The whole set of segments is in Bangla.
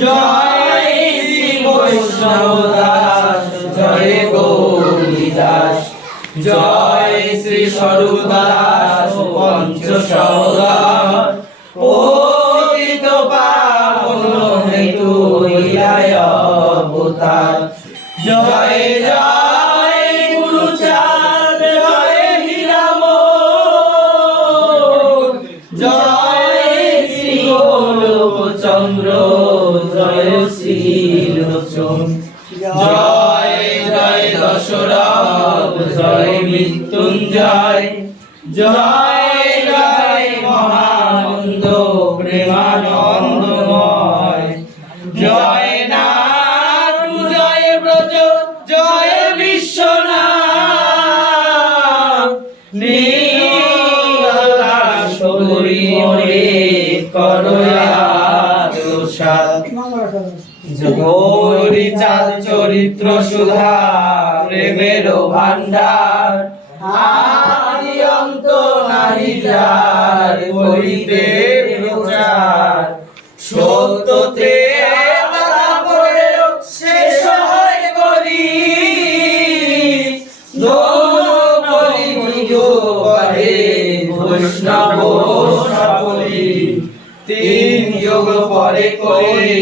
জয় শ্রী দাস জয় গৌরী জয় শ্রী স্বরূপ দাস পঞ্চ সহদার লোচন জয় জয় দশরথ, জয় মৃত্যুঞ্জয়। জয় জয় মহানন্দ, প্রেমানন্দময়। জয় নাথ, জয় ব্রজ, জয় বিশ্বনাথ। নীলাকাশ করি মোরে করয়া দোষাত। গৌরী চাল চরিত্র সুধা প্রেমের ভান্ডার আদি অন্ত নাহি যার করিতে প্রচার যোগ পরে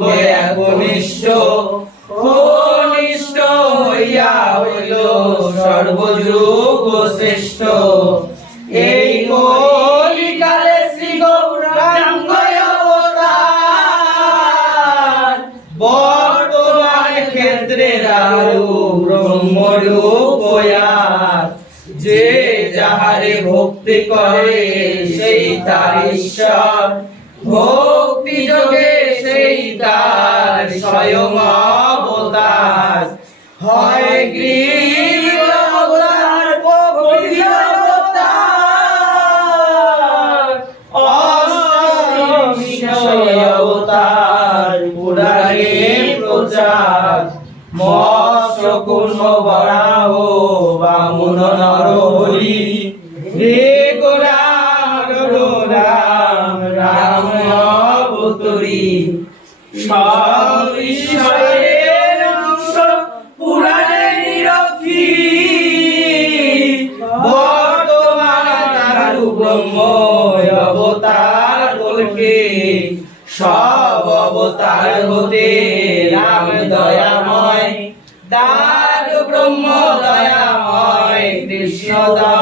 করে একনিষ্ঠ। কনিষ্ঠ হইয়া হইল সর্বযুগ শ্রেষ্ঠ এই কলিকালে শ্রী গৌরাঙ্গ বর্তমান ক্ষেত্রে রাহু ব্রহ্মরূপ যে যাহারে ভক্তি করে, সেই তার ঈশ্বর। যোগে তার স্বয়ং অবতার। হয় গৃহ অবতার পুরাণে প্রচার। মৎস্য কুর্ম বরাহ বামুন নরহরি হে সব পুরাণে নিরক্ষী। বর্তমান অবতার সব অবতার হতে রাম দয়াময়, তার ব্রহ্ম দয়াময়, কৃষ্ণ দয়াময়।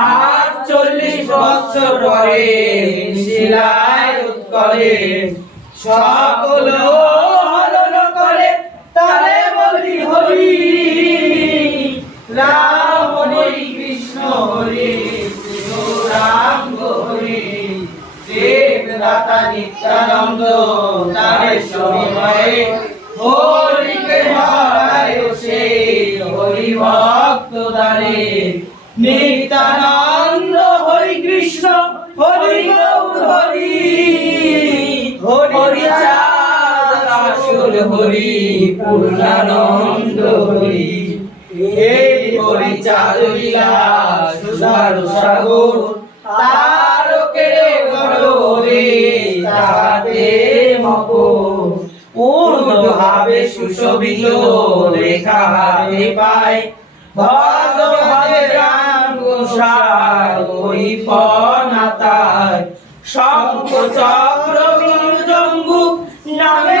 আর চল্লিশ বছর পরে শিলায় উৎকলে সকল পূর্ণানন্দ হরি এই চাঁদ সুধার সাগর, তারকের গররে তাতে সুশোভিত রেখা হাতে পায়। ভজ ভজ রাম ওই পনাতায় শঙ্খ চক্র বিন্দু নামে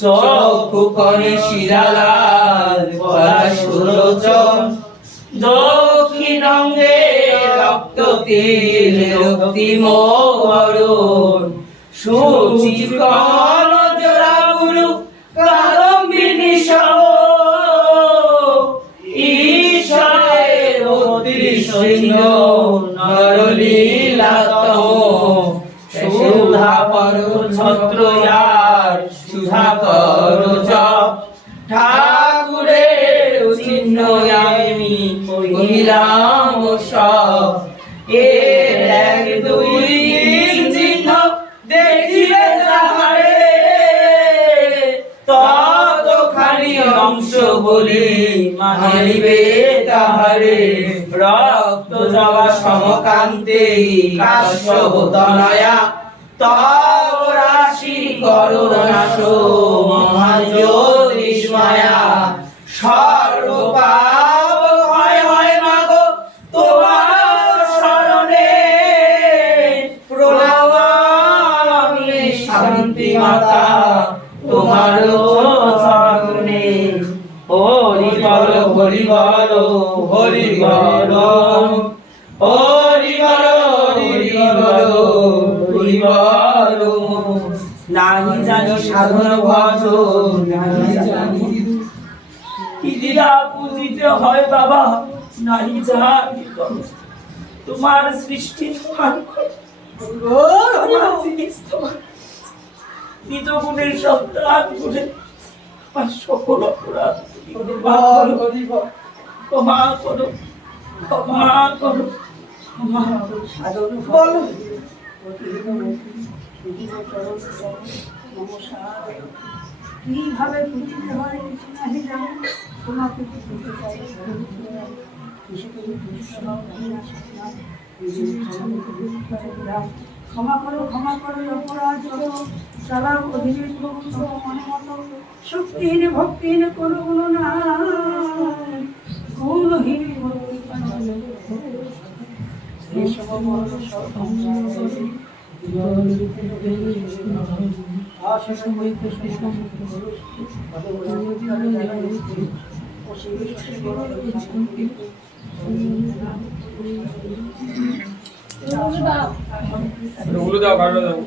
চক্ষু কনে শিরালাল পলাশুলোচন দক্ষিণ অঙ্গে রক্ত তিল রক্তিম বরণ সুচিকন জোড়া গুরু কালম্বিনী সহ ঈশ্বরের নরলীলাতম। সুধা পর ছত্র সব। তাহারে। রক্ত যাওয়া সমকান্তে কাশ্যপ তনয়া। তব রাশি করুণাস মহাজ্যোতিষ্ময়া সর্বপাপ তোমার সৃষ্টি তোমার নিজ সকল অপরাধ করো করো করো কীভাবে পুজিতে হয় কিছু নাহি জানি তোমাকে বলতে চাই কিসে তুমি পুজিত জানি না ক্ষমা করো ক্ষমা করো অপরাধ করো চালাও অধীনে প্রভু তব মনে মতো। শক্তিহীন, ভক্তিহীন করো গুণ না গুণহীন এসব বড় দাও দাও।